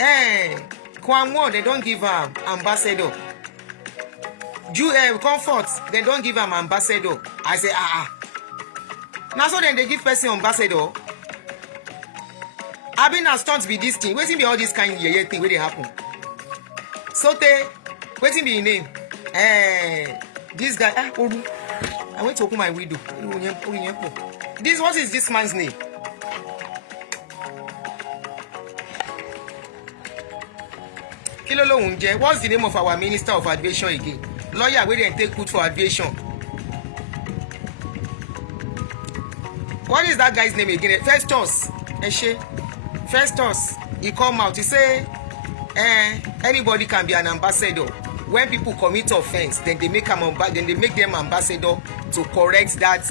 Kwame, they don't give am ambassador. Comfort, they don't give am ambassador. I say, now so then they give person ambassador. I've been astonished be this thing. Waiting be all this kind of thing where they happen. So they waiting be in name. This guy, I went to open my window. What is this man's name? Kilolo Unje. What's the name of our Minister of Aviation again? Lawyer, we didn't take put for aviation. What is that guy's name again? Festus. Festus. He come out. He say, anybody can be an ambassador. When people commit offense, then they make them ambassador to correct that.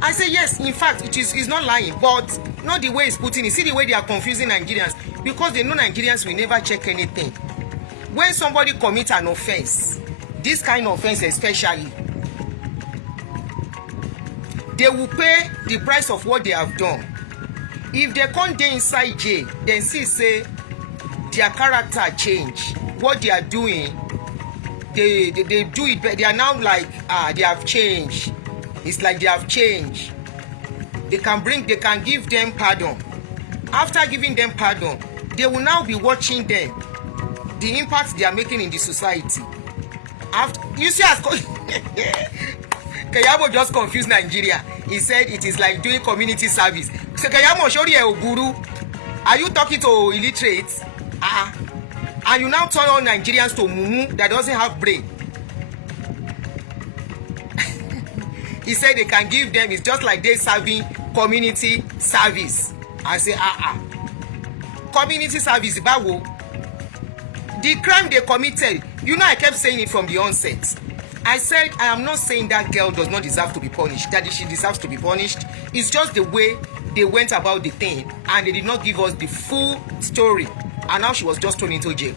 I say yes. In fact, it's not lying, but not the way it's putting it. See the way they are confusing Nigerians, because they know Nigerians will never check anything. When somebody commits an offense, this kind of offense especially, they will pay the price of what they have done. If they come there inside jail, then see say their character change. What they are doing, they do it, but they are now like they have changed. It's like they have changed. They can give them pardon. After giving them pardon, they will now be watching them, the impact they are making in the society. After you see, as Kayamo just confused Nigeria. He said it is like doing community service. So Kayamo, show you a guru. Are you talking to illiterates? And you now turn all Nigerians to mumu that doesn't have brain. He said they can give them, it's just like they serving community service. I say, community service, bawo. The crime they committed, I kept saying it from the onset. I said, I am not saying that girl does not deserve to be punished, that she deserves to be punished. It's just the way they went about the thing, and they did not give us the full story. And now she was just thrown into jail.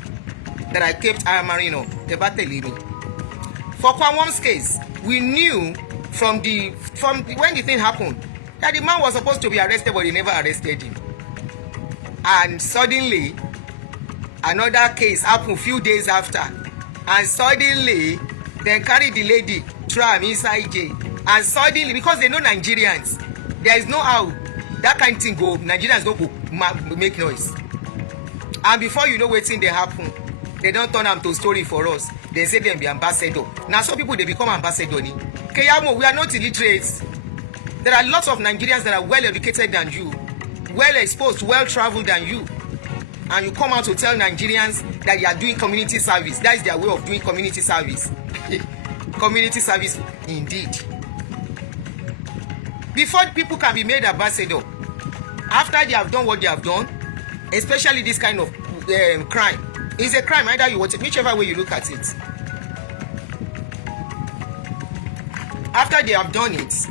That I kept hammering on. For Kwame's case, we knew from when the thing happened that the man was supposed to be arrested, but they never arrested him. And suddenly, another case happened a few days after. And suddenly, they carried the lady, tram inside jail. And suddenly, because they know Nigerians, there is no how that kind of thing go. Nigerians don't go make noise. And before you know what thing they happen, they don't turn them to story for us. They say them be ambassador. Now some people they become ambassador. Keyamo, we are not illiterates. There are lots of Nigerians that are well educated than you, well exposed, well traveled than you. And you come out to tell Nigerians that you are doing community service. That is their way of doing community service. Community service indeed. Before people can be made ambassador, after they have done what they have done, especially this kind of crime, it's a crime either you want it, whichever way you look at it. After they have done it,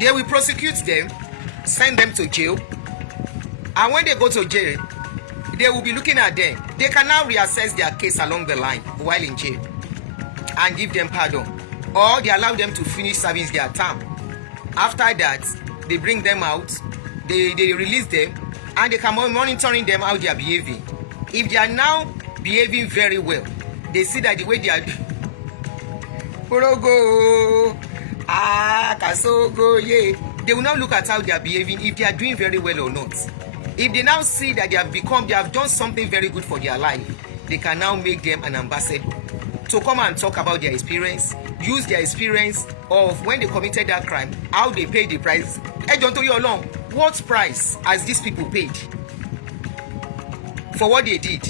they will prosecute them, send them to jail, and when they go to jail, they will be looking at them. They can now reassess their case along the line while in jail and give them pardon, or they allow them to finish serving their term. After that, they bring them out, they release them, and they can monitoring them how they are behaving. If they are now behaving very well, they see that the way they are they will now look at how they are behaving, if they are doing very well or not. If they now see that they have done something very good for their life, they can now make them an ambassador to come and talk about their experience, use their experience of when they committed that crime, how they paid the price. I don't tell you along, what price has these people paid for what they did?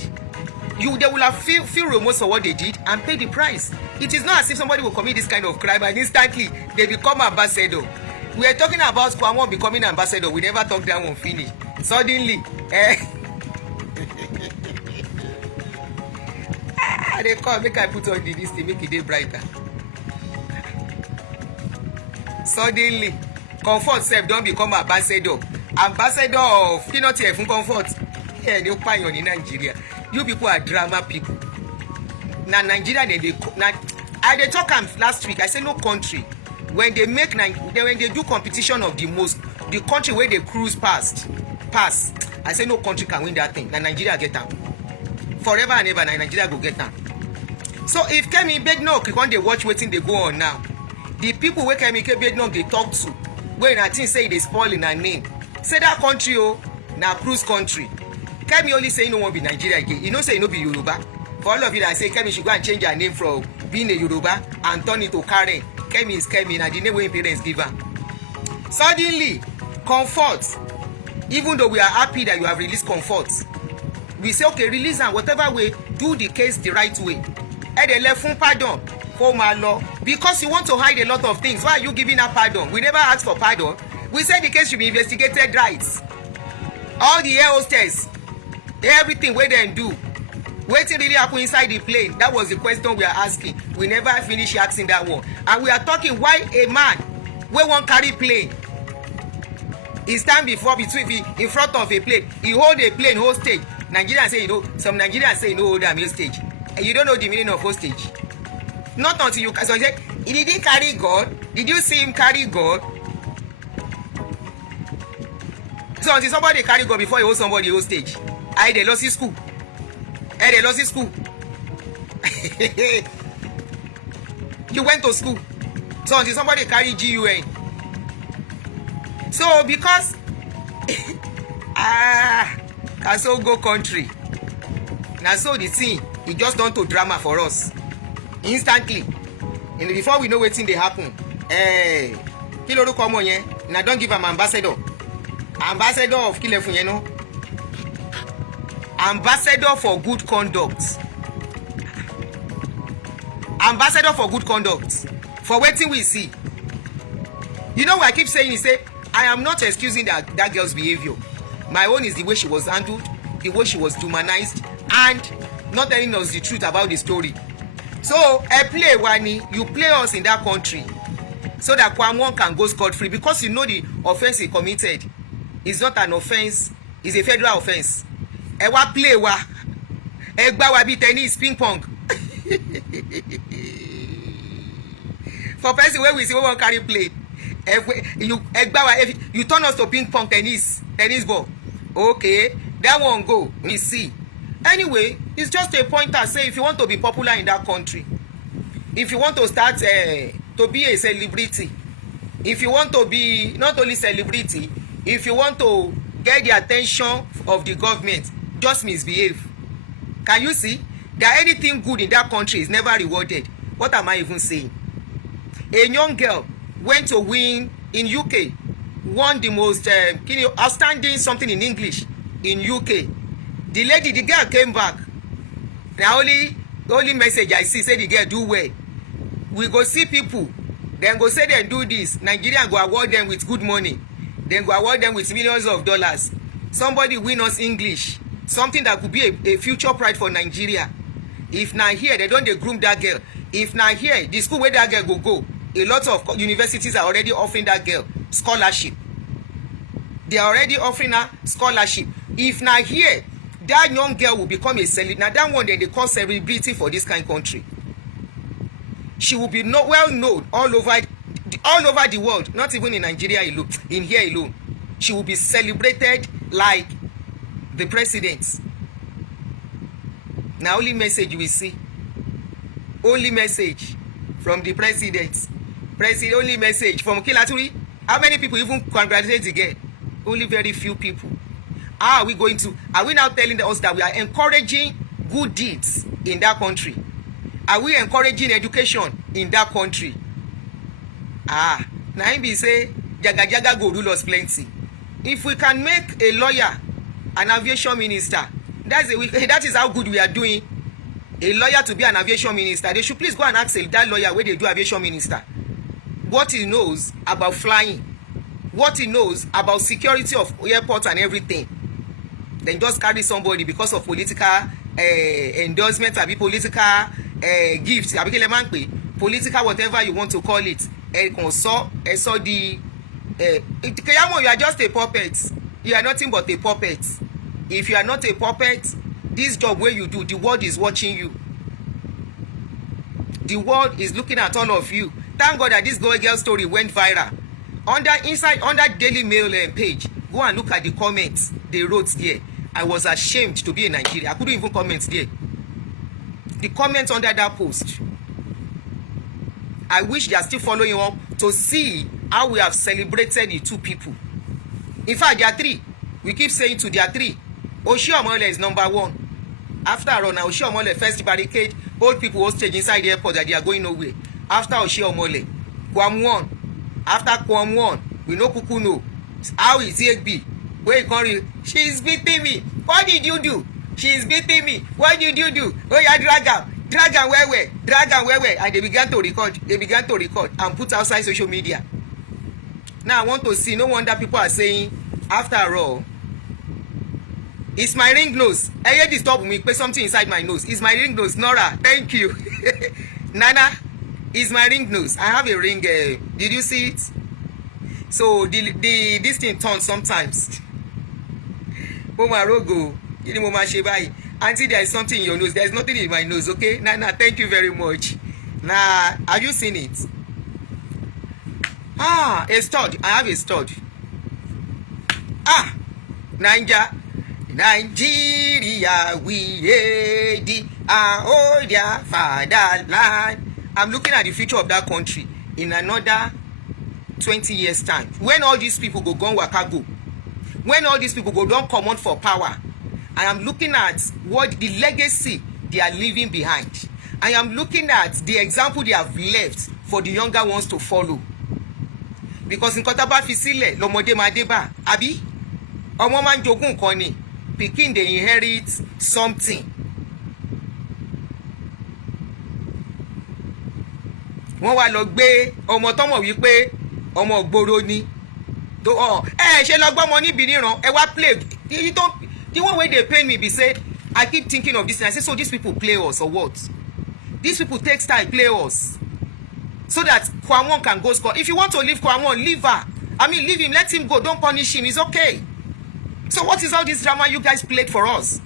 They will have feel remorse for what they did and pay the price. It is not as if somebody will commit this kind of crime and instantly they become ambassador. We are talking about Kwame becoming ambassador. We never talked that one finish. Suddenly, they come make I put on this thing, make it day brighter. Suddenly, Comfort self don't become ambassador. Ambassador of Pinot here from Comfort. Yeah, they pay on in Nigeria. You people are drama people. Now Nigeria, I talk last week. I say no country when they do competition of the country where they cruise pass. I say no country can win that thing. Na Nigeria get am. Forever and ever, na Nigeria go get am. So if Kemi Badenoch come dey watch wetin dey go on now, the people wey Kemi Badenoch dey talk to, wey na think say e dey spoil in her name, say that country na cruise country. Kemi only say e no wan be Nigeria again. E no say e no be Yoruba. For all of you that say Kemi should go and change her name from being a Yoruba and turn it to Karen, Kemi is Kemi, na the name wey im parents give am. Suddenly, Comfort, even though we are happy that you have released Comfort, we say okay, release am whatever way, do the case the right way. Edele fun pardon, kó máa lọ, because you want to hide a lot of things. Why are you giving her pardon? We never asked for pardon. We said the case should be investigated right. All the air hostess, everything wey dem do, wetin really happen inside the plane, that was the question we are asking. We never finish asking that one. And we are talking why a man wey wan carry plane, he stand in front of a plane, he hold a plane hostage. Nigerians say some Nigerians say hold am hostage. And you don't know the meaning of hostage. Not until you so say, did he carry God? Did you see him carry God? So until somebody carry God before you hold somebody hostage. They lost his school. They lost his school. You went to school. So until somebody carry GUN. So because can so go country. Now so the thing, it just turn to drama for us. Instantly. And before we know wetin dey happen, kí lorúkọ ọmọ yẹn? Na don give am ambassador. Ambassador of Kilefun, you know. Ambassador for good conduct. Ambassador for good conduct. For wetin we see. You know what I keep saying is say, I am not excusing that girl's behavior. My own is the way she was handled, the way she was humanized, and not telling us the truth about the story. So, play Wani, you play us in that country so that Kwame can go scot-free, because you know the offense he committed is not an offense, it's a federal offense. Wa play wa, gba wa bi tennis, ping pong. For person wey we see we wan carry play, you turn us to ping pong tennis ball. Okay, that one go, we see. Anyway, it's just a pointer. Say if you want to be popular in that country, if you want to start to be a celebrity, if you want to be not only celebrity, if you want to get the attention of the government, just misbehave. Can you see that anything good in that country is never rewarded? What am I even saying? A young girl went to win in UK, won the most outstanding something in English in UK. The girl came back. Now only message I see say the girl do well. We go see people, then go say them do this. Nigeria go award them with good money. Then go award them with millions of dollars. Somebody win us English, something that could be a future pride for Nigeria. If now here they don't groom that girl. If now here the school where that girl go, a lot of universities are already offering that girl scholarship. They are already offering her scholarship. If now here that young girl will become a celebrity. Now that one they call celebrity for this kind of country. She will be well known all over the world, not even in Nigeria alone, in here alone. She will be celebrated like the president. Now only message we see. Only message from the president. Only message from Kilaturi. How many people even congratulate the girl? Only very few people. Are we now telling us that we are encouraging good deeds in that country? Are we encouraging education in that country? Now be say jaga go rule us plenty. If we can make a lawyer an aviation minister, that is how good we are doing. A lawyer to be an aviation minister, they should please go and ask that lawyer where they do aviation minister what he knows about flying, what he knows about security of airports and everything. Then just carry somebody because of political endorsement, or political gifts, political whatever you want to call it. You are just a puppet. You are nothing but a puppet. If you are not a puppet, this job where you do, the world is watching you. The world is looking at all of you. Thank God that this girl story went viral. Under Daily Mail page, go and look at the comments. they wrote there, I was ashamed to be in Nigeria. I couldn't even comment there. The comment under that post, I wish they are still following up to see how we have celebrated the two people. In fact, there are three. We keep saying there are three. Oshiomhole is number one. After all, now Oshiomhole first barricade old people hostage inside the airport that they are going nowhere. After Oshiomhole, Kwame won. After Kwame won, we know Kuku know. How is it be? Where you come? She is beating me. What did you do? She is beating me. What did you do? Oh, yeah, drag am where, and they began to record and put outside social media. Now I want to see. No wonder people are saying, after all, it's my ring nose. I hear disturb me. Put something inside my nose. It's my ring nose. Nora, thank you. Nana, it's my ring nose. I have a ring. Did you see it? So this thing turns sometimes. Mama Rogo, Auntie, there is something in your nose. There is nothing in my nose. Okay, Nana, thank you very much. Now, have you seen it? A stud. I have a stud. Nigeria, we ready. Oh, dear fatherland. I'm looking at the future of that country in another 20 years' time. When all these people go waka go. When all these people go don't come on for power. I am looking at what the legacy they are leaving behind. I am looking at the example they have left for the younger ones to follow. Because in Kotaba Fisile, Lomode Madeba, Abi, ọmọ máa ń jogún nǹkan ni, pikin dey inherit something. Wọ́n wá lọ gbé ọmọ tọ́mọ̀ wípé ọmọ ògbóró ni. Ṣe lọ gbọ́mọ níbi níran, ẹ wá play. The one way they pain me be say, I keep thinking of this thing. I say, so these people play us or what? These people take style, play us. So that Kwame can go score. If you want to leave Kwame, leave her. Leave him, let him go. Don't punish him. It's okay. So what is all this drama you guys played for us?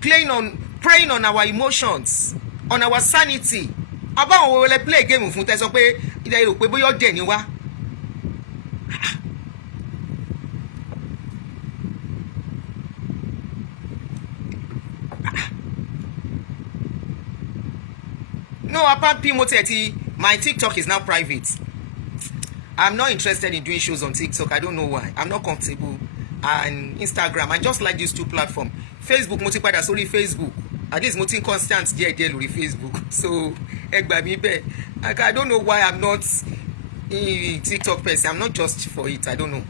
Preying on our emotions, on our sanity. About we will play a game fún tẹ́ sọ pé ilẹ̀ Yorùbá pé bóyá ọdẹ ni wá. No, apart P my TikTok is now private. I'm not interested in doing shows on TikTok. I don't know why. I'm not comfortable. And Instagram, I just like these two platforms. Facebook, mo ti padà sórí Facebook. At least mo ti constant díẹ̀ lórí Facebook. So, ẹ gbà mí bẹ́ẹ̀. I don't know why I'm not in TikTok person. I'm not just for it. I don't know.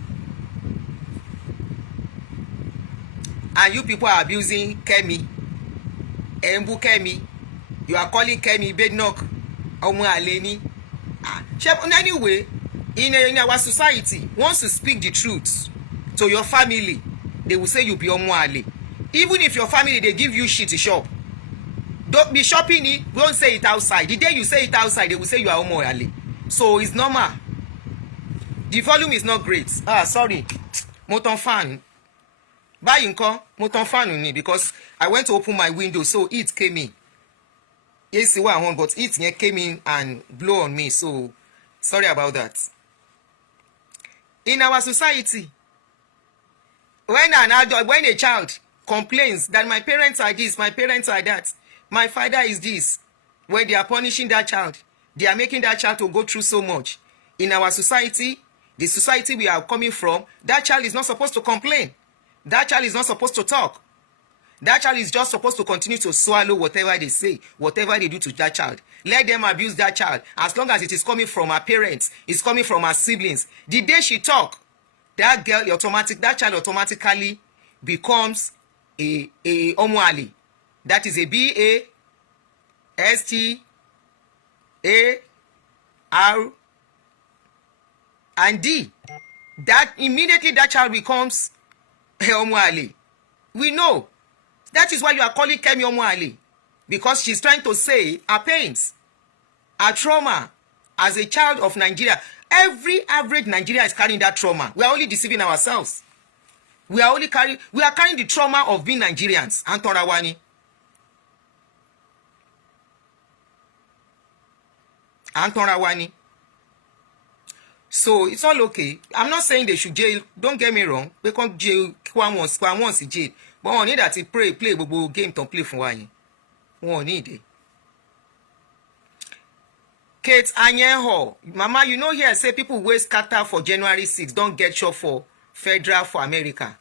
And you people are abusing Kemi. Embu Kemi. You are calling Kemi Bednock. Ọmọ àlè ni. Anyway, in our society, once you speak the truth to your family, they will say you be ọmọ àlè. Even if your family, they give you shit to shop. Don't be shopping it. Don't say it outside. The day you say it outside, they will say you are ọmọ àlè. So it's normal. The volume is not great. Sorry. Mo tan fan. Báyìí ńkọ́, mo tan fan ni because I went to open my window, so it came in. Yes, what I want, but it came in and blow on me. So sorry about that. In our society, when a child complains that my parents are this, my parents are that, my father is this, when they are punishing that child, they are making that child to go through so much. In our society, the society we are coming from, that child is not supposed to complain. That child is not supposed to talk. That child is just supposed to continue to swallow whatever they say, whatever they do to that child. Let them abuse that child. As long as it is coming from her parents, it's coming from her siblings. The day she talk, that child automatically becomes a ọmọ àlè. That is a BASTARD. That immediately that child becomes a ọmọ àlè. We know. That is why you are calling Kemi ọmọ àlè, because she's trying to say her pains, her trauma as a child of Nigeria. Every average Nigerian is carrying that trauma. We are only deceiving ourselves. We are carrying the trauma of being Nigerians. Antorawani. So it's all okay. I'm not saying they should jail. Don't get me wrong. They can't jail Kwame once jail. But we need that to play gbogbo game to play for one. We need it. Kate Anyenho, Mama, you know here say people wey scatter for January 6 don't get shot for federal for America.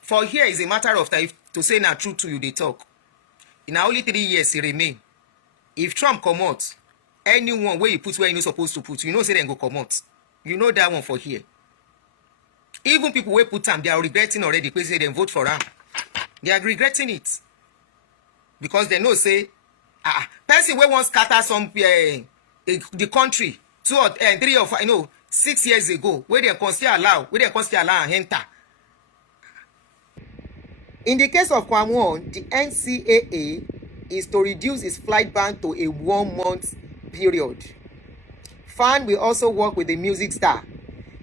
For here is a matter of time to say na true to you they talk. In only 3 years he remain. If Trump come out, anyone where you put where you no supposed to put, you know say dem go come out. You know that one for here. Even people wey put am, they are regretting already because say dem vote for am. They are regretting it because they know say person wey wan scatter some the country 2 or 3 or 5 6 years ago wey dem consider allow enter. In the case of Kwame, the NCAA is to reduce its flight ban to a 1-month period. FAN will also work with the music star.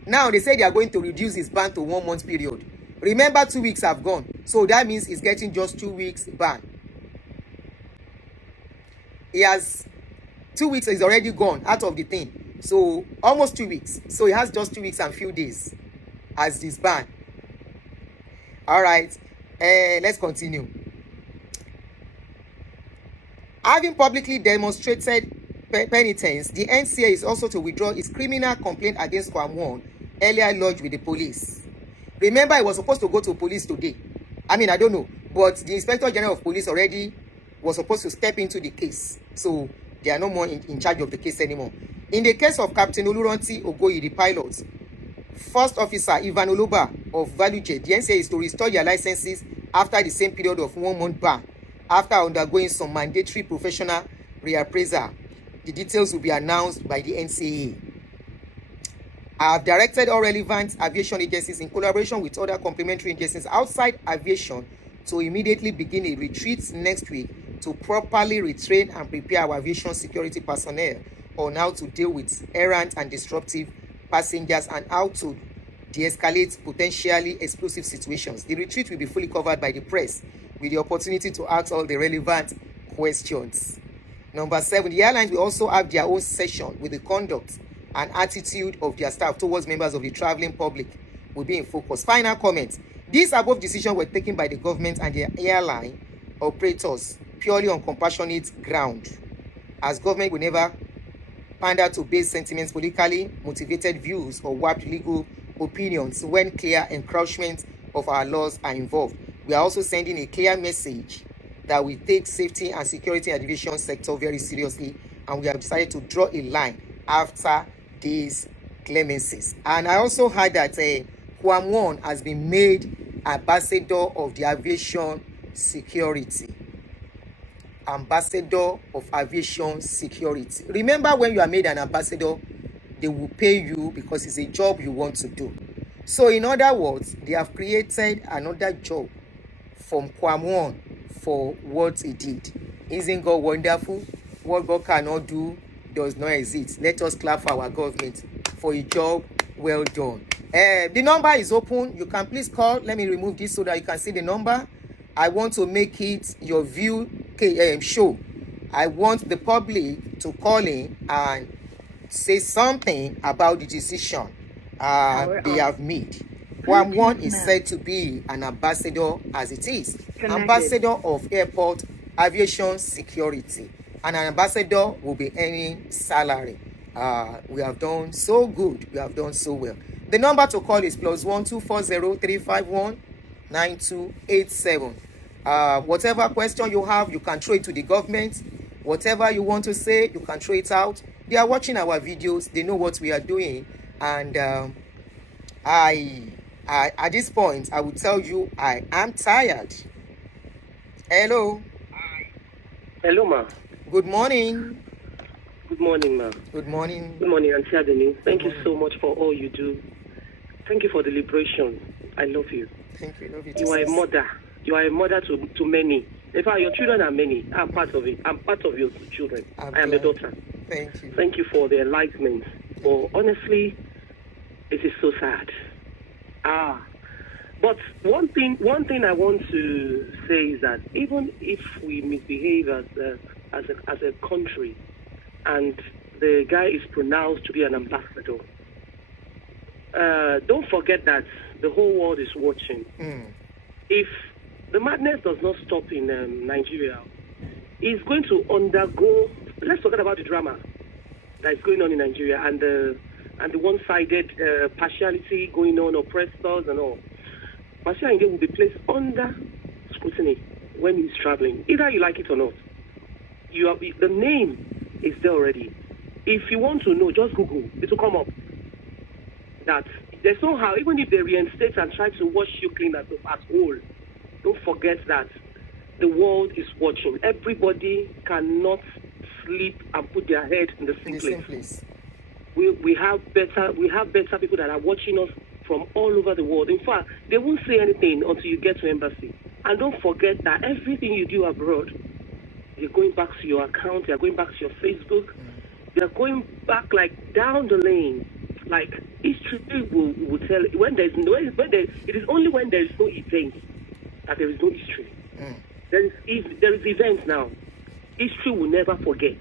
Now they say they are going to reduce its ban to 1-month period. Remember 2 weeks have gone, so that means it's getting just 2 weeks ban. He has 2 weeks is already gone out of the thing, so almost 2 weeks. So he has just 2 weeks and few days as this ban. All right, let's continue. Having publicly demonstrated penitence, the NCA is also to withdraw its criminal complaint against Kwame earlier lodged with the police. Remember, he was supposed to go to police today. I don't know, but the Inspector General of Police already was supposed to step into the case, so they are no more in charge of the case anymore. In the case of Captain Oluranti Ogoyi, the pilot, First Officer Ivan Oloba of Valuje, the NCA is to restore their licenses after the same period of 1-month ban, after undergoing some mandatory professional reappraisal. The details will be announced by the NCAA. I have directed all relevant aviation agencies in collaboration with other complementary agencies outside aviation to immediately begin a retreat next week to properly retrain and prepare our aviation security personnel on how to deal with errant and disruptive passengers and how to de-escalate potentially explosive situations. The retreat will be fully covered by the press with the opportunity to ask all the relevant questions. Number 7, the airlines will also have their own session with the conduct and attitude of their staff towards members of the traveling public will be in focus. Final comment. These above decisions were taken by the government and the airline operators purely on compassionate ground, as government will never pander to base sentiments, politically motivated views, or warped legal opinions when clear encroachment of our laws are involved. We are also sending a clear message that we take safety and security in the aviation sector very seriously, and we have decided to draw a line after these clemencies. And I also heard that Kwame has been made ambassador of the aviation security. Ambassador of aviation security. Remember, when you are made an ambassador, they will pay you because it's a job you want to do. So in other words, they have created another job from Kwame for what he did. Isn't God wonderful? What God cannot do does not exist. Let us clap for our government for a job well done. The number is open. You can please call. Let me remove this so that you can see the number. I want to make it your view show. I want the public to call in and say something about the decision they have made. One is said to be an ambassador, as it is. Ambassador of Airport Aviation Security. And an ambassador will be earning salary. We have done so good. We have done so well. The number to call is +1 240 351 9287. Whatever question you have, you can throw it to the government. Whatever you want to say, you can throw it out. They are watching our videos. They know what we are doing. And at this point, I will tell you I am tired. Hello. Hello, ma. Good morning. Good morning, ma. Good morning. Good morning, Auntie Adeni. Thank you so much for all you do. Thank you for the liberation. I love you. Thank you. Love you. You are a mother. You are a mother to many. In fact, your children are many. I'm part of it. I'm part of your children. I am a daughter. Thank you. Thank you for the enlightenment. But honestly, it is so sad. But one thing I want to say is that even if we misbehave as a country, and the guy is pronounced to be an ambassador, don't forget that the whole world is watching. If the madness does not stop in Nigeria, it's going to undergo. Let's forget about the drama that is going on in Nigeria and the one-sided partiality going on, oppressors and all. Wasiu Ayinde will be placed under scrutiny when he's traveling, either you like it or not. The name is there already. If you want to know, just Google. It will come up. That there's somehow, even if they reinstate and try to wash you clean as whole, don't forget that the world is watching. Everybody cannot sleep and put their head in the same place. We have better people that are watching us from all over the world. In fact, they won't say anything until you get to embassy. And don't forget that everything you do abroad, you're going back to your account, you're going back to your Facebook, you're going back like down the lane. Like history will tell it is only when there is no event that there is no history. There is events now. History will never forget.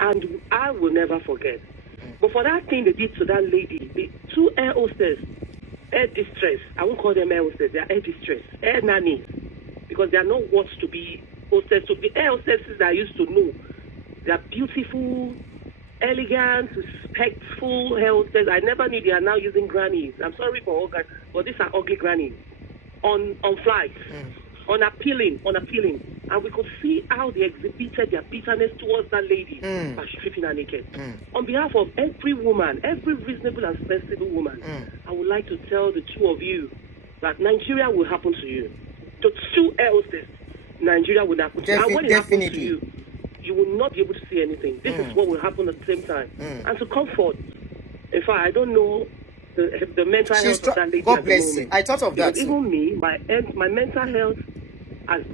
And I will never forget. But for that thing they did to that lady, the two air hostess, air distress, I won't call them air hostess, they are air distress, air nannies, because they are not what to be hostess. So the air hostesses that I used to know, they are beautiful, elegant, respectful air hostesses. I never knew they are now using grannies. I'm sorry for all guys, but these are ugly grannies on flights. Unappealing, and we could see how they exhibited their bitterness towards that lady by stripping her naked. On behalf of every woman, every reasonable and sensible woman, I would like to tell the two of you that Nigeria will happen to you. The two houses, Nigeria will happen to you. And when it happens to you, you will not be able to see anything. This is what will happen at the same time. And to comfort, in fact, I don't know the mental health of that lady. God bless you. I thought of that. Even me, my mental health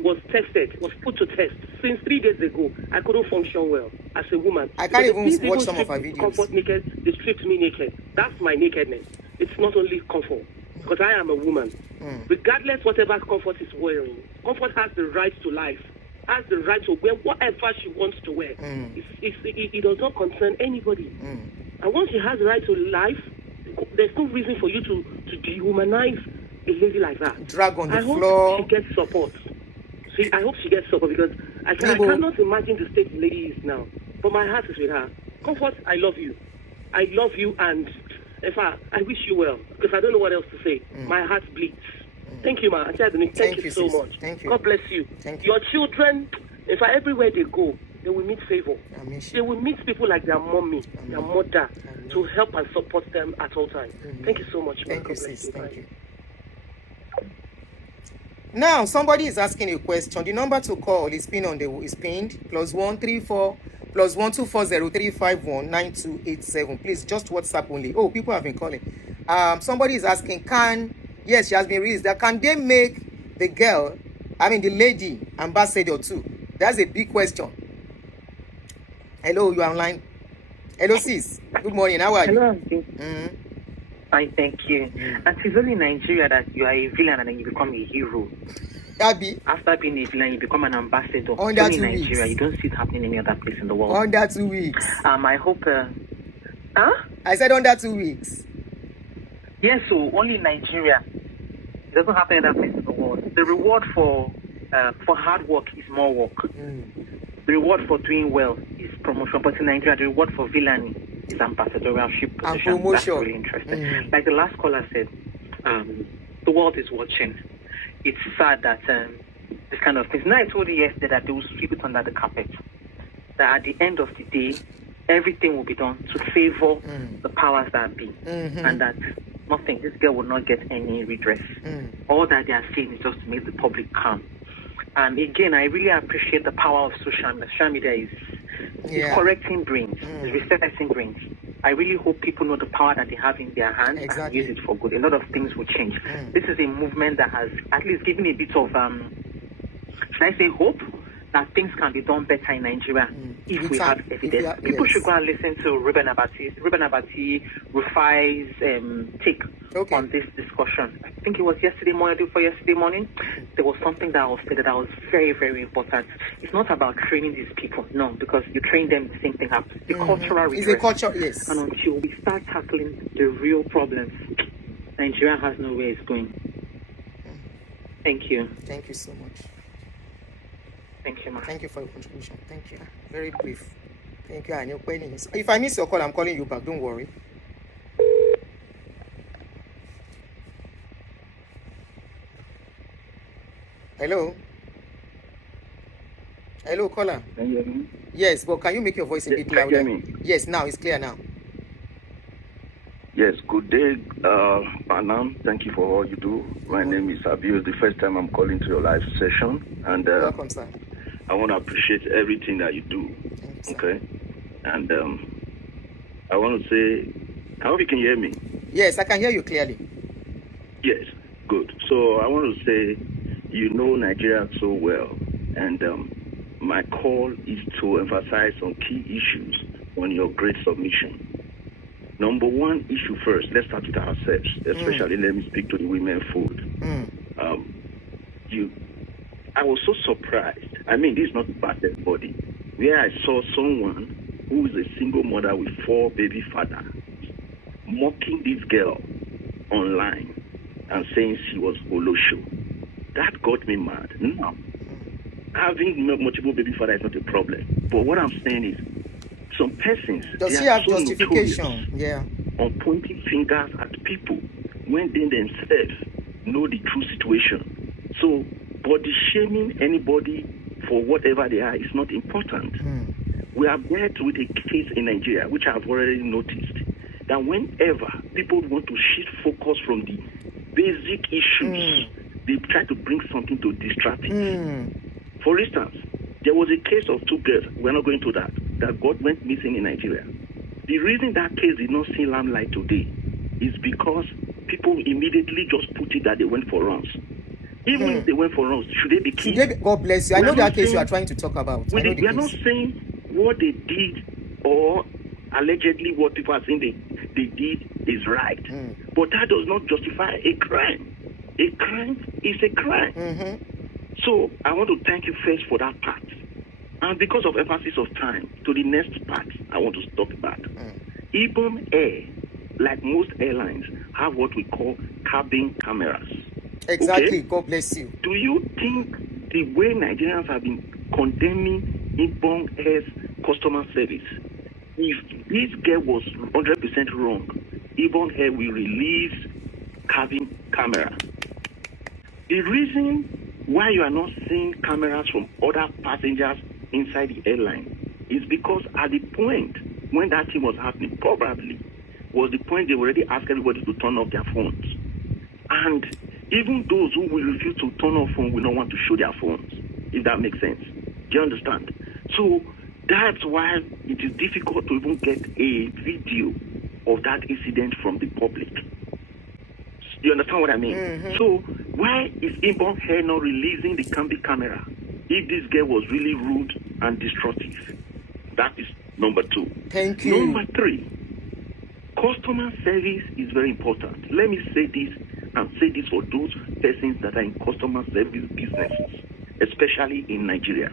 was put to test. Since 3 days ago, I couldn't function well as a woman. I can't even watch some of her videos. Comfort naked, they stripped me naked. That's my nakedness. It's not only comfort, because I am a woman. Regardless whatever comfort is wearing, comfort has the right to life, has the right to wear whatever she wants to wear. It does not concern anybody. And once she has the right to life, there's no reason for you to dehumanize a lady like that. Drag on the floor. I hope she gets support. I hope she gets support, because I cannot imagine the state the lady is now. But my heart is with her. Comfort, I love you. I love you, and in fact, I wish you well, because I don't know what else to say. My heart bleeds. Thank you, ma. Thank you so much. Thank you. God bless you. Thank you. Your children, in fact, everywhere they go, they will meet favor. They will meet people like their mommy, their mother, to help and support them at all times. Thank you so much. Thank you, sis. Thank you. Now, somebody is asking a question. The number to call is pinned +134 +1240351 9287. Please, just WhatsApp only. Oh, people have been calling. Somebody is asking, yes, she has been released. Can they make the lady ambassador too? That's a big question. Hello, you are online. Hello, sis. Good morning. How are you? Hello. Fine, thank you. And it's only in Nigeria that you are a villain and then you become a hero. Abby. After being a villain, you become an ambassador. Under only 2 in weeks. Nigeria. You don't see it happening in any other place in the world. Under 2 weeks. I hope. I said under 2 weeks. Yes, so only in Nigeria. It doesn't happen in other places in the world. The reward for hard work is more work. The reward for doing well is promotion. But in Nigeria, the reward for villainy is ambassadorship position. And promotion. That's really interesting. Like the last caller said, the world is watching. It's sad that this kind of things. Now I told you yesterday that they will sweep it under the carpet. That at the end of the day, everything will be done to favor the powers that be, and that this girl will not get any redress. All that they are saying is just to make the public calm. Again, I really appreciate the power of social media. Social media is correcting brains, resetting brains. I really hope people know the power that they have in their hands and use it for good. A lot of things will change. This is a movement that has at least given a bit of, should I say, hope, that that things can be done better in Nigeria if we have evidence. People should go and listen to Ruben Abati Rufai's take on this discussion. I think it was yesterday morning. There was something that was said that was very, very important. It's not about training these people, no, because you train them, the same thing happens. The cultural redress. It's a culture, yes. And until we start tackling the real problems, Nigeria has no way it's going. Thank you. Thank you so much. Thank you, ma. Thank you for your contribution. Thank you. Very brief. Thank you. And your question is, if I miss your call, I'm calling you back. Don't worry. Hello. Hello, caller. Can you hear me? Yes, but can you make your voice a bit louder? Can you hear me? Yes, now it's clear now. Yes, good day, Anam. Thank you for all you do. My name is Abiu. It's the first time I'm calling to your live session. And welcome, sir. I want to appreciate everything that you do. Thanks, okay? And I want to say, I hope you can hear me. Yes, I can hear you clearly. Yes, good. So I want to say, you know Nigeria so well. And my call is to emphasize on key issues on your great submission. Number one issue first, let's start with ourselves, especially let me speak to the women food. I was so surprised. I mean, this is not bad everybody. Where I saw someone who is a single mother with 4 baby fathers mocking this girl online and saying she was Olosho. That got me mad. Now, having multiple baby fathers is not a problem. But what I'm saying is, some persons, does they he are have so justification? Yeah. On pointing fingers at people when they themselves know the true situation. So, body shaming anybody for whatever they are is not important. We are met with a case in Nigeria, which I've already noticed, that whenever people want to shift focus from the basic issues, they try to bring something to distract it. For instance, there was a case of 2 girls, we're not going to that God went missing in Nigeria. The reason that case did not see limelight today is because people immediately just put it that they went for runs. Even if they went for runs, should they be killed? God bless you. I know that case you are trying to talk about. We are not saying what they did or allegedly what people are saying they did is right. But that does not justify a crime. A crime is a crime. So I want to thank you first for that part. And because of emphasis of time, to the next part, I want to stop back. Ibom Air, like most airlines, have what we call cabin cameras. Exactly. Okay? God bless you. Do you think the way Nigerians have been condemning Ibom Air's customer service, if this girl was 100% wrong, Ibom Air will release cabin camera? The reason why you are not seeing cameras from other passengers inside the airline is because at the point when that thing was happening, probably was the point they already asked everybody to turn off their phones. And even those who will refuse to turn off phone will not want to show their phones, if that makes sense. Do you understand? So that's why it is difficult to even get a video of that incident from the public. Do you understand what I mean? So why is Ibom Air not releasing the Cambi camera if this girl was really rude and destructive? That is number 2. Thank you. Number 3, customer service is very important. Let me say this and say this for those persons that are in customer service businesses, especially in Nigeria.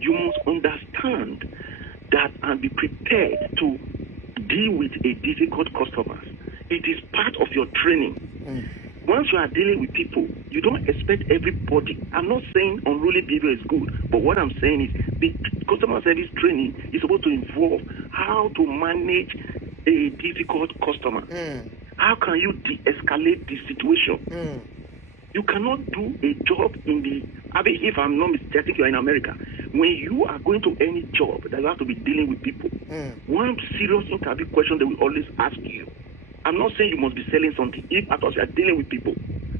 You must understand that and be prepared to deal with a difficult customer. It is part of your training. Once you are dealing with people, you don't expect everybody. I'm not saying unruly behavior is good, but what I'm saying is the customer service training is supposed to involve how to manage a difficult customer. How can you de-escalate the situation? You cannot do a job in the... I mean, if I'm not mistaken, I think you're in America. When you are going to any job that you have to be dealing with people, one serious interview question they will always ask you. I'm not saying you must be selling something. If at all you are dealing with people,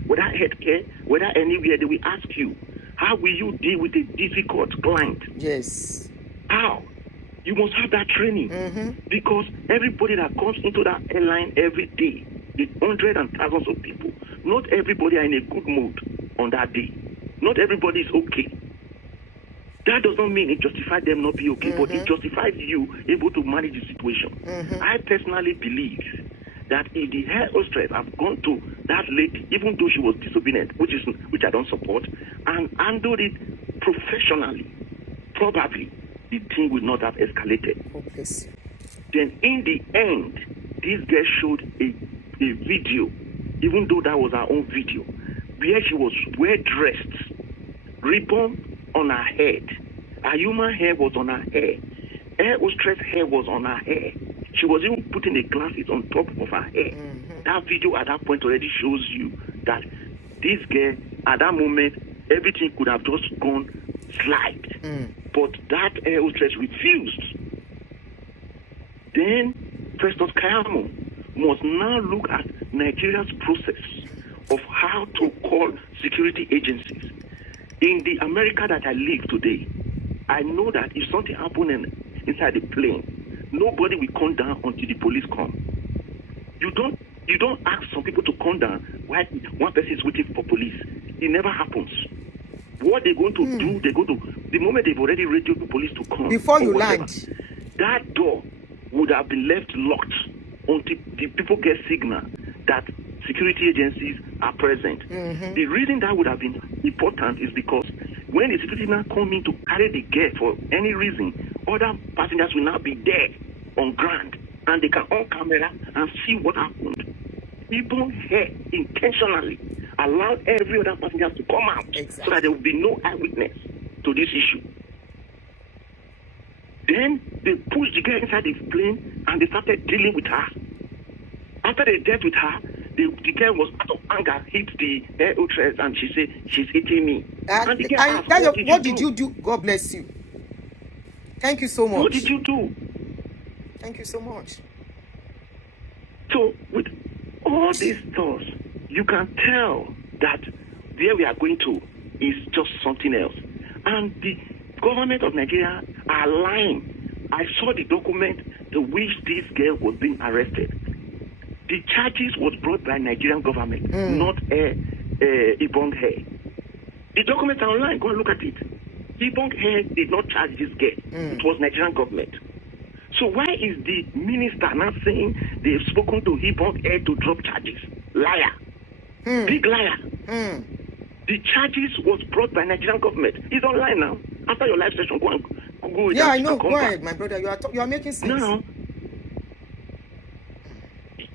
whether healthcare, whether anywhere, they will ask you, how will you deal with a difficult client? Yes. How? You must have that training. Because everybody that comes into that airline every day, the hundreds and thousands of people, not everybody are in a good mood on that day. Not everybody is okay. That does not mean it justifies them not be okay, but it justifies you able to manage the situation. I personally believe that if the hair hostess have gone to that lady, even though she was disobedient, which I don't support, and handled it professionally, probably the thing would not have escalated. Oh, bless you. Then in the end, this girl showed a video, even though that was her own video, where she was well dressed, ribbon on her head. Her human hair was on her hair. Hair hostess hair was on her hair. She was even putting the glasses on top of her hair. That video at that point already shows you that this girl, at that moment, everything could have just gone slide. But that hair hostess refused. Then Festus Kayamo must now look at Nigeria's process of how to call security agencies. In the America that I live today, I know that if something happened inside the plane, nobody will come down until the police come. You don't ask some people to come down while one person is waiting for police. It never happens. What they're going to do, the moment they've already radioed the police to come. Before you land. That door would have been left locked until the people get signal that security agencies are present. The reason that would have been important is because when the security now come in to carry the girl for any reason, other passengers will now be there on ground and they can on camera and see what happened. People here intentionally allowed every other passenger to come out so that there will be no eyewitness to this issue. Then they pushed the girl inside the plane and they started dealing with her. After they dealt with her, the girl was out of anger, hit the air hostess, and she said, "She's hitting me." And the girl asked, what did you do? God bless you. Thank you so much. What did you do? Thank you so much. So with all these thoughts, you can tell that where we are going to is just something else. And the government of Nigeria are lying. I saw the document to which this girl was being arrested. The charges was brought by Nigerian government, not Ibong Hair. The documents are online. Go and look at it. Ibong Hair did not charge this girl. It was Nigerian government. So why is the minister now saying they've spoken to Ibong Hair to drop charges? Liar. Big liar. The charges was brought by Nigerian government. It's online now. After your live session, go and Google it. Yeah, I know. Go ahead, my brother. You are making sense. Now,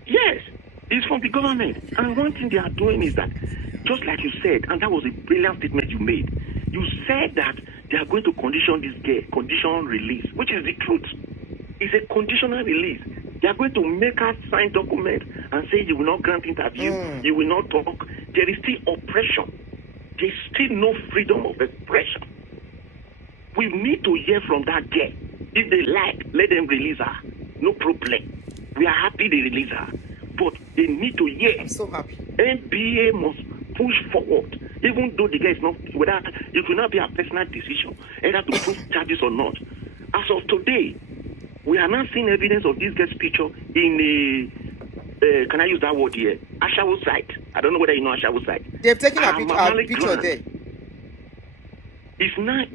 yes, it's from the government. And one thing they are doing is that, just like you said, and that was a brilliant statement you made, you said that they are going to condition this girl, conditional release, which is the truth. It's a conditional release. They are going to make her sign document and say you will not grant interview, you will not talk. There is still oppression. There is still no freedom of expression. We need to hear from that girl. If they like, let them release her. No problem. We are happy they release her. But they need to hear. I'm so happy. NBA must push forward. Even though the guy is not, whether it will not be a personal decision, either to prove charges or not. As of today, we are not seeing evidence of this guy's picture in a, can I use that word here? Ashawo site. I don't know whether you know Ashawo site. They've taken a picture there. It's not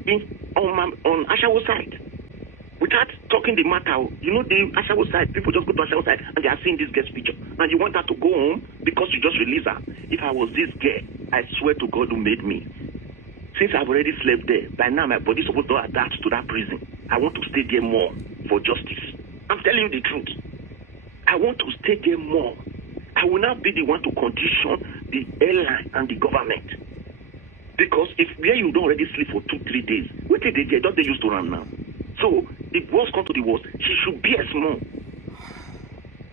on Ashawo site. Without talking the matter, you know the Ashawo site, people just go to Ashawo site and they are seeing this girl's picture. And you want her to go home because you just release her. If I was this girl, I swear to God who made me. Since I've already slept there, by now my body's supposed to adapt to that prison. I want to stay there more for justice. I'm telling you the truth. I want to stay there more. I will not be the one to condition the airline and the government. Because if where you don't already sleep for 2-3 days, what did they get? Don't they used to run now? So if worst come to the worst, she should be small.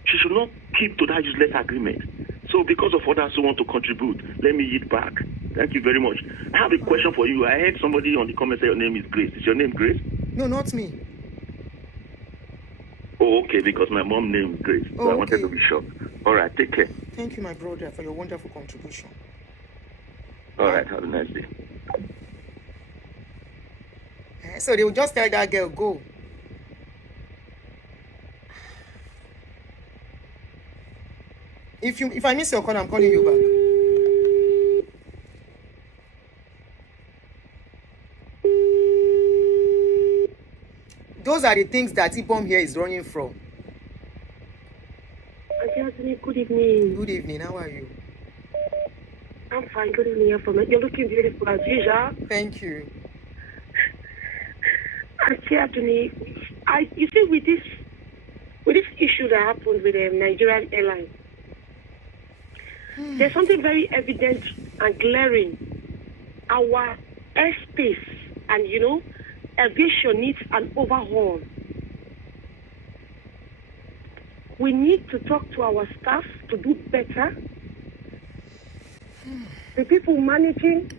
She should not keep to that useless agreement. So because of others who want to contribute, let me eat back. Thank you very much. I have a question for you. I heard somebody on the comment say your name is Grace. Is your name Grace? No, not me. Oh, okay, because my mom's name is Grace. So I wanted to be sure. All right, take care. Thank you, my brother, for your wonderful contribution. All right, have a nice day. So they will just tell that girl, go. If I miss your call, I'm calling you back. Those are the things that Ibom here is running from. Good evening. Good evening. How are you? I'm fine. Good evening. You're looking beautiful as usual. Thank you. You see, with this issue that happened with the Nigerian airline, there's something very evident and glaring. Our airspace and aviation needs an overhaul. We need to talk to our staff to do better. The people managing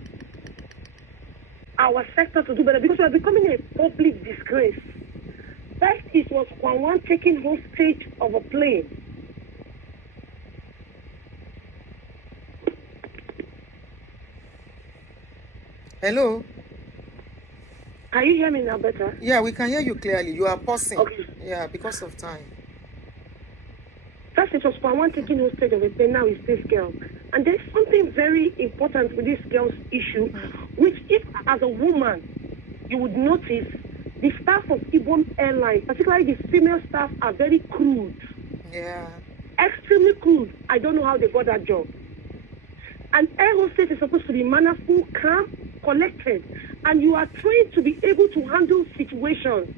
our sector to do better, because we are becoming a public disgrace. First, it was Kwame taking hostage of a plane. Hello? Can you hear me now better? Yeah, we can hear you clearly. You are pausing. Okay. Yeah, because of time. First, it was Kwame taking hostage of a plane. Now it's this girl. And there's something very important with this girl's issue, which if as a woman, you would notice the staff of Ibom Airlines, particularly the female staff, are very crude. Yeah. Extremely crude. I don't know how they got that job. An air hostess is supposed to be mannerful, calm, collected, and you are trained to be able to handle situations.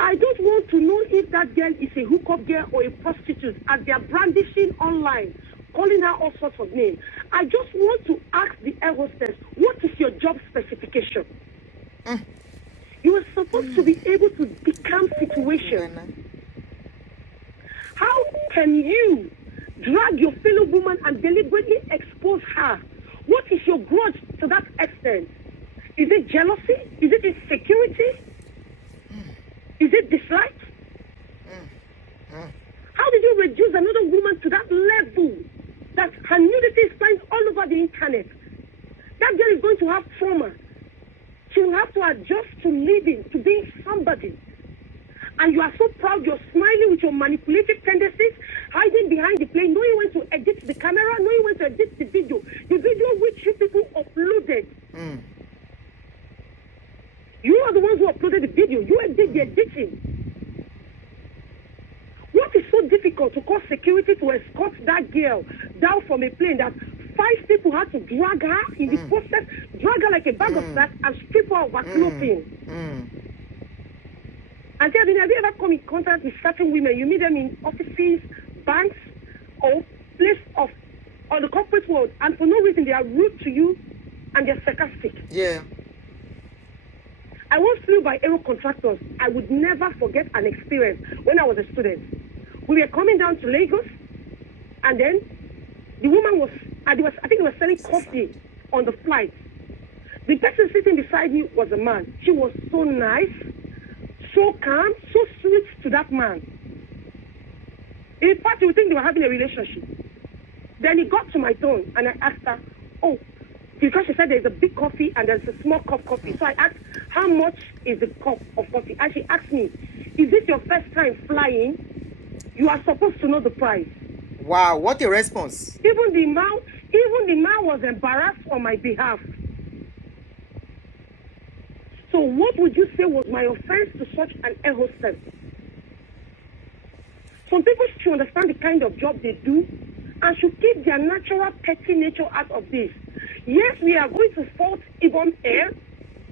I don't want to know if that girl is a hookup girl or a prostitute, as they are brandishing online, calling her all sorts of names. I just want to ask the air hostess, what is your job specification? You are supposed to be able to become situations. How can you drag your fellow woman and deliberately expose her? What is your grudge to that extent? Is it jealousy? Is it insecurity? Is it dislike? How did you reduce another woman to that level that her nudity is flying all over the internet? That girl is going to have trauma. She will have to adjust to living, to being somebody. And you are so proud, you're smiling with your manipulative tendencies, hiding behind the plane, knowing when to edit the camera, knowing when to edit the video which you people uploaded. You are the ones who uploaded the video. You did the editing. What is so difficult to call security to escort that girl down from a plane that 5 people had to drag her in the process, drag her like a bag of snacks and strip her of her clothing? And have you ever come in contact with certain women? You meet them in offices, banks, or place of or the corporate world, and for no reason they are rude to you and they're sarcastic. Yeah. I once flew by aero contractors. I would never forget an experience when I was a student. We were coming down to Lagos, and then the woman was, I think they were selling coffee on the flight. The person sitting beside me was a man. She was so nice, so calm, so sweet to that man. In fact, you would think they were having a relationship. Then he got to my turn, and I asked her, oh, because she said there's a big coffee and there's a small cup of coffee. So I asked, how much is the cup of coffee? And she asked me, is this your first time flying? You are supposed to know the price. Wow, what a response. Even the man was embarrassed on my behalf. So what would you say was my offense to such an air hostess? Some people should understand the kind of job they do and should keep their natural petty nature out of this. Yes, we are going to fault Ibom Air.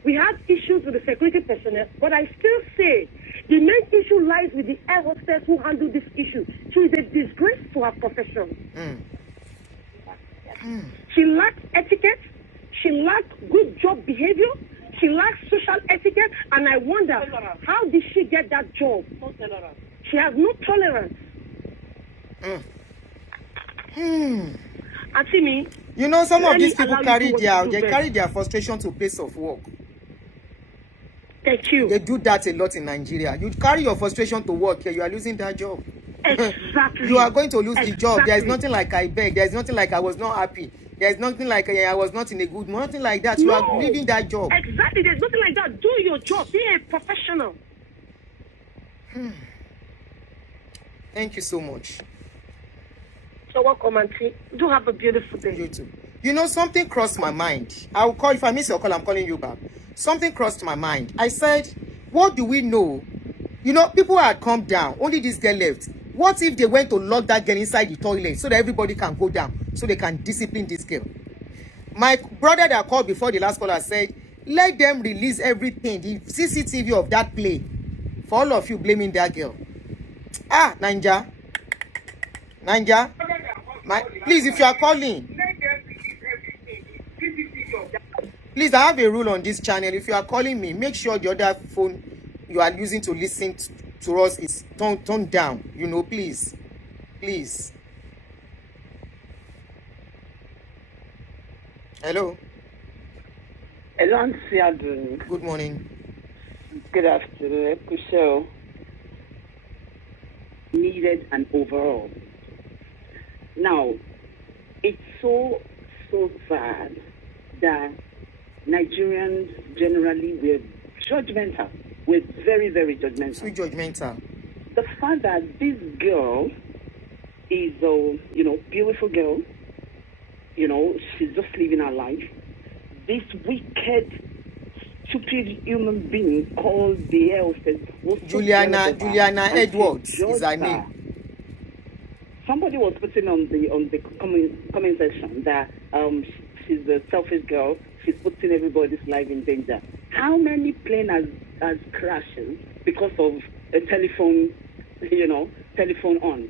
We had issues with the security personnel, but I still say the main issue lies with the air hostess who handled this issue. She is a disgrace to her profession. She lacks etiquette. She lacks good job behavior. She lacks social etiquette. And I wonder, how did she get that job? She has no tolerance. Auntie me. You know, some of these people carry their frustration to place of work. Thank you. They do that a lot in Nigeria. You carry your frustration to work here, you are losing that job. Exactly. You are going to lose the job. There is nothing like I beg. There is nothing like I was not happy. There is nothing like I was not in a good mood. Nothing like that. You are leaving that job. Exactly. There's nothing like that. Do your job. Be a professional. Thank you so much. You're welcome, Auntie. Do have a beautiful day. You too. You know, something crossed my mind. I will call, if I miss your call, I'm calling you back. Something crossed my mind. I said, What do we know? You know, people had come down. Only this girl left. What if they went to lock that girl inside the toilet so that everybody can go down, so they can discipline this girl? My brother that called before the last caller said, let them release everything, the CCTV of that play, for all of you blaming that girl. Ah, Ninja. Please, if you are calling, please, I have a rule on this channel. If you are calling me, make sure the other phone you are using to listen to us is turned down. You know, please. Hello. Hello, Auntie Adun. Good morning. Good afternoon. Show. Needed and overall. Now, it's so sad that Nigerians generally were judgmental. We're very, very judgmental. So judgmental. The fact that this girl is a, beautiful girl, she's just living her life. This wicked, stupid human being called the hostess, Juliana Edwards is her name. Somebody was putting on the comment section that she's a selfish girl. She's putting everybody's life in danger. How many planes has crashed because of a telephone on?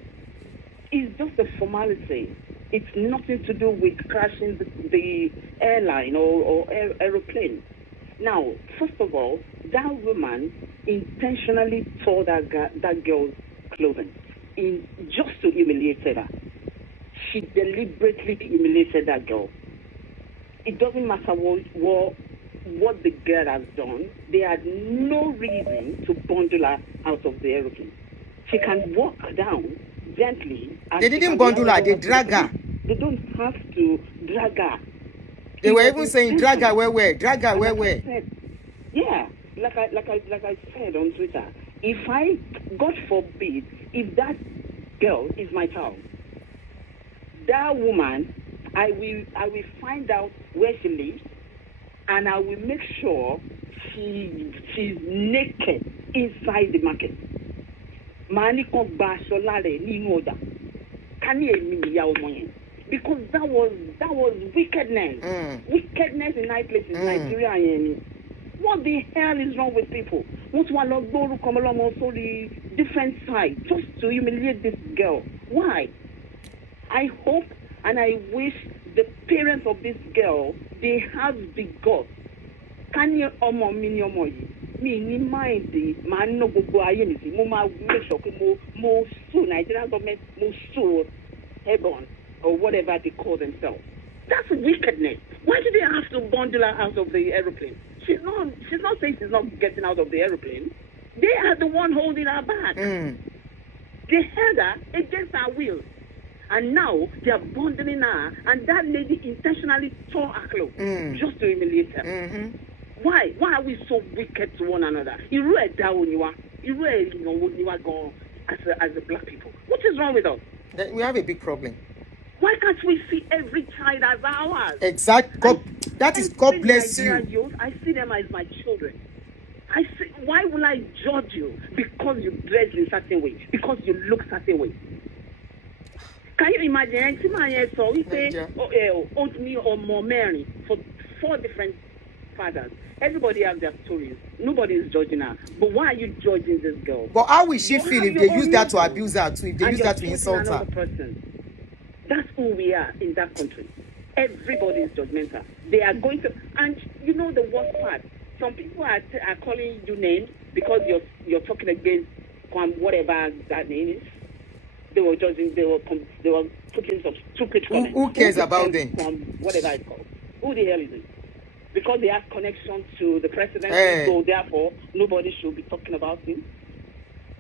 It's just a formality. It's nothing to do with crashing the airline or aeroplane. Now, first of all, that woman intentionally tore that girl's clothing just to humiliate her. She deliberately humiliated that girl. It doesn't matter what the girl has done. They had no reason to bundle her out of the aeroplane. She can walk down gently. They didn't bundle her, they drag her. They don't have to drag her. They were even saying drag her where? Yeah, like I said on Twitter, if I, God forbid, if that girl is my child, that woman, I will find out where she lives, and I will make sure she's naked inside the market. Because that was wickedness. Wickedness in high places, Nigeria. What the hell is wrong with people? What one log go come along also the different side just to humiliate this girl? Why? I hope and I wish the parents of this girl, they have the guts. Can you me ni mind the man no go ayenisi mo ma make sure mo sue Nigerian government mo sue Hebron or whatever they call themselves. That's wickedness. Why do they have to bundle her out of the aeroplane? She's not saying she's not getting out of the aeroplane. They are the one holding her back. They held her against her will. And now they are bundling her, and that lady intentionally tore her clothes just to humiliate her. Why? Why are we so wicked to one another? You read that when you are gone as a black people. What is wrong with us? We have a big problem. Why can't we see every child as ours? Exactly. That is God bless you. Youth, I see them as my children. Why will I judge you because you dress in a certain way, because you look a certain way? Can you imagine? So we say oatmeal or more Mary for 4 different fathers. Everybody has their stories. Nobody is judging her. But why are you judging this girl? But how will she feel if they use that to abuse her too? If they use that to insult her? That's who we are in that country. Everybody is judgmental. They are going to, and you know the worst part. Some people are calling you names because you're talking against Kwame, whatever that name is. They were judging. They were putting some stupid comments. Who cares about them? Whatever it's called. Who the hell is it? Because they have connection to the president, so therefore nobody should be talking about him.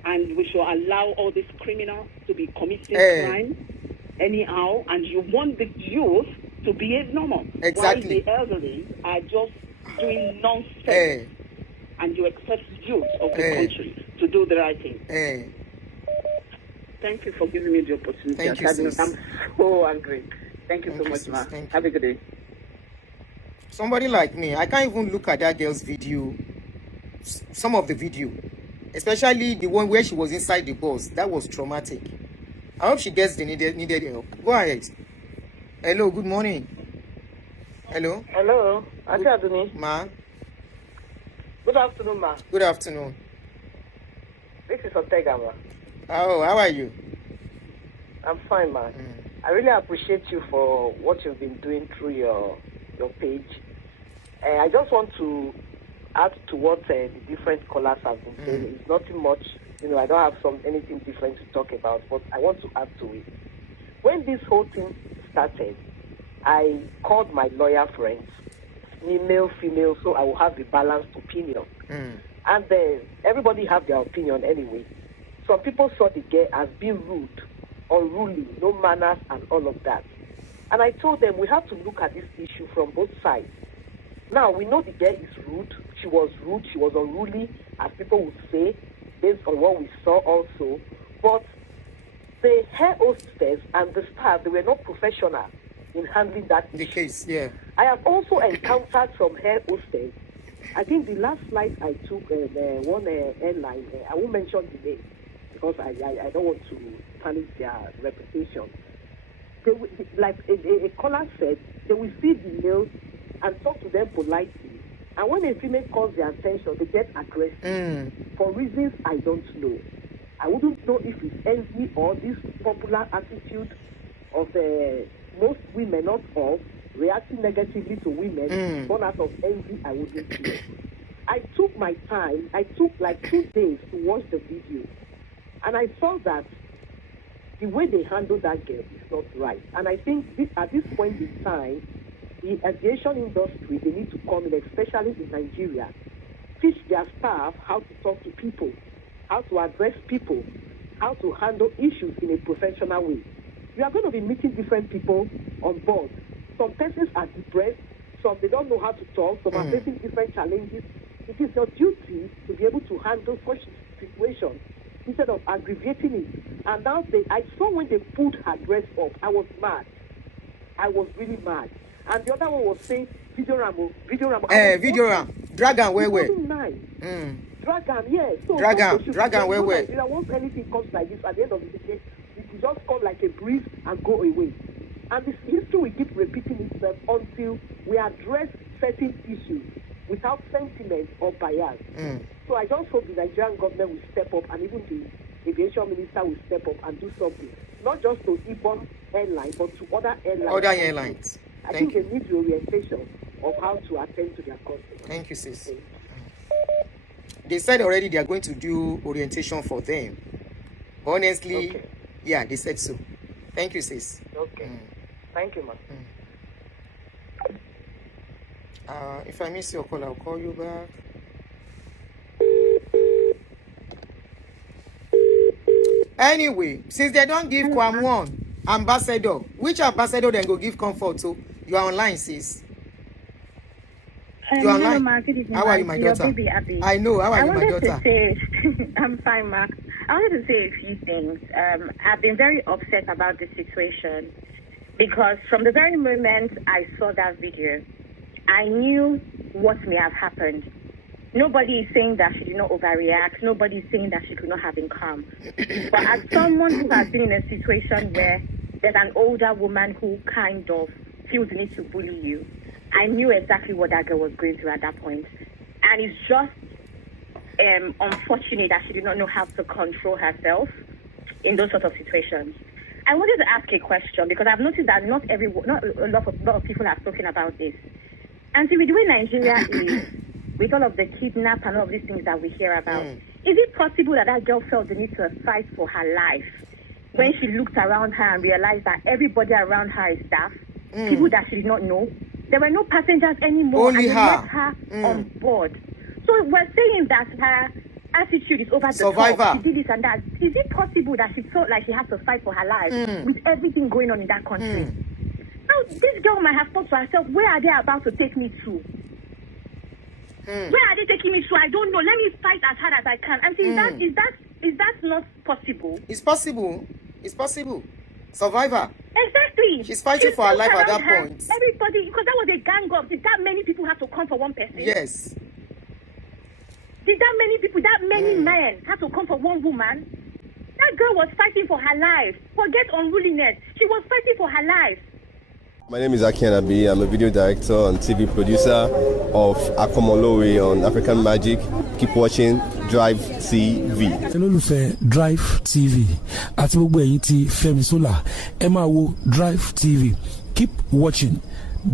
And we should allow all these criminals to be committing crime anyhow. And you want the youth to behave normal. Exactly. While the elderly are just doing nonsense. And you expect youth of the country to do the right thing. Thank you for giving me the opportunity. Thank you, sis. I'm so angry. Thank you so much, ma. Have a good day. Somebody like me, I can't even look at that girl's video some of the video, especially the one where she was inside the bus. That was traumatic. I hope she gets the needed help. Go ahead. Hello, good morning. Hello. Hello, Ati Aduni. Ma. Good afternoon, ma. Good afternoon. This is Otega, ma. Oh, how are you? I'm fine, ma. I really appreciate you for what you've been doing through your page. I just want to add to what the different callers have been saying. It's nothing much. I don't have anything different to talk about, but I want to add to it. When this whole thing started, I called my lawyer friends, male, female, so I will have a balanced opinion. And everybody have their opinion anyway. Some people saw the girl as being rude, unruly, no manners, and all of that. And I told them we have to look at this issue from both sides. Now, we know the girl is rude. She was unruly, as people would say, based on what we saw also. But the hair hostess and the staff, they were not professional in handling that issue. The case, yeah. I have also encountered some hair hostess. I think the last flight I took, one airline, I won't mention the name because I don't want to tarnish their reputation. Like a caller said, they will see the males and talk to them politely. And when a female calls their attention, they get aggressive for reasons I don't know. I wouldn't know if it's envy or this popular attitude of most women, not all, reacting negatively to women, born out of envy. I wouldn't know. I took my time. I took like 2 days to watch the video. And I saw that the way they handle that girl is not right. And I think at this point in time, the aviation industry, they need to come in, especially in Nigeria, teach their staff how to talk to people, how to address people, how to handle issues in a professional way. You are going to be meeting different people on board. Some persons are depressed, some they don't know how to talk, some are facing different challenges. It is your duty to be able to handle such situations instead of aggravating it. And now I saw when they pulled her dress up, I was mad. I was really mad. And the other one was saying, video ram. Video ram. Dragon, where? Dragon, yeah. So Dragon, where? Once anything comes like this, at the end of the day, it will just come like a breeze and go away. And this history will keep repeating itself until we address certain issues without sentiment or bias. So I just hope the Nigerian government will step up, and even the aviation minister will step up and do something. Not just to Ibon Airline, but to other airlines. I think they need the orientation of how to attend to their customers. Thank you, sis. They said already they are going to do orientation for them. Honestly, yeah, they said so. Thank you, sis. Okay. Thank you, ma'am. If I miss your call, I'll call you back. Anyway, since they don't give Kwame one ambassador, which ambassador then go give comfort to? You are online, sis. You are online. Ma, how are you, my daughter? I know. How are you, my daughter? I'm fine, Mark. I wanted to say a few things. I've been very upset about this situation because from the very moment I saw that video, I knew what may have happened. Nobody is saying that she did not overreact. Nobody is saying that she could not have been calm. But as someone who has been in a situation where there's an older woman who kind of feels the need to bully you, I knew exactly what that girl was going through at that point. And it's just unfortunate that she did not know how to control herself in those sorts of situations. I wanted to ask a question because I've noticed that not a lot of people have spoken about this. And see, with the way Nigeria is, with all of the kidnap and all of these things that we hear about, is it possible that that girl felt the need to fight for her life when she looked around her and realized that everybody around her is staff, people that she did not know? There were no passengers anymore, Only and they her. let her on board. So we're saying that her attitude is over the Survivor. top. She did this and that. Is it possible that she felt like she had to fight for her life with everything going on in that country? Now, this girl might have thought to herself, where are they about to take me to? Where are they taking me to? I don't know. Let me fight as hard as I can. And see, is that not possible? It's possible. It's possible. Survivor. Exactly. She's fighting for her life at that point. Everybody, because that was a gang up. Did that many people have to come for one person? Yes. Did that many people, that many men had to come for one woman? That girl was fighting for her life. Forget unruliness. She was fighting for her life. My name is Aviation. I'm a video director and TV producer of Akomolowe on African Magic. Keep watching Drive TV. Olólùfẹ́ Drive TV àti gbogbo ẹ̀yin tí Fẹ́mi Sola ẹ máa wo Drive TV. Keep watching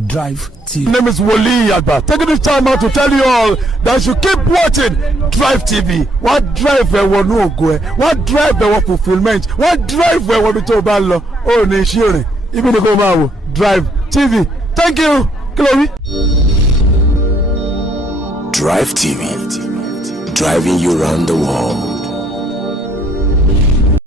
Drive TV. My name is Wasiu Ayinde Ati. Taking this time out to tell you all that you keep watching Drive TV. What drive ẹ̀wọ̀ ní ògo ẹ̀? What drive ẹ̀wọ̀ fulfilment? What drive ẹ̀wọ̀ bí tó bá lọ? Ó ní iṣẹ́ rẹ̀. Ibi ni kò máa wò Drive TV. Thank you, Chloe. Drive TV, driving you around the world.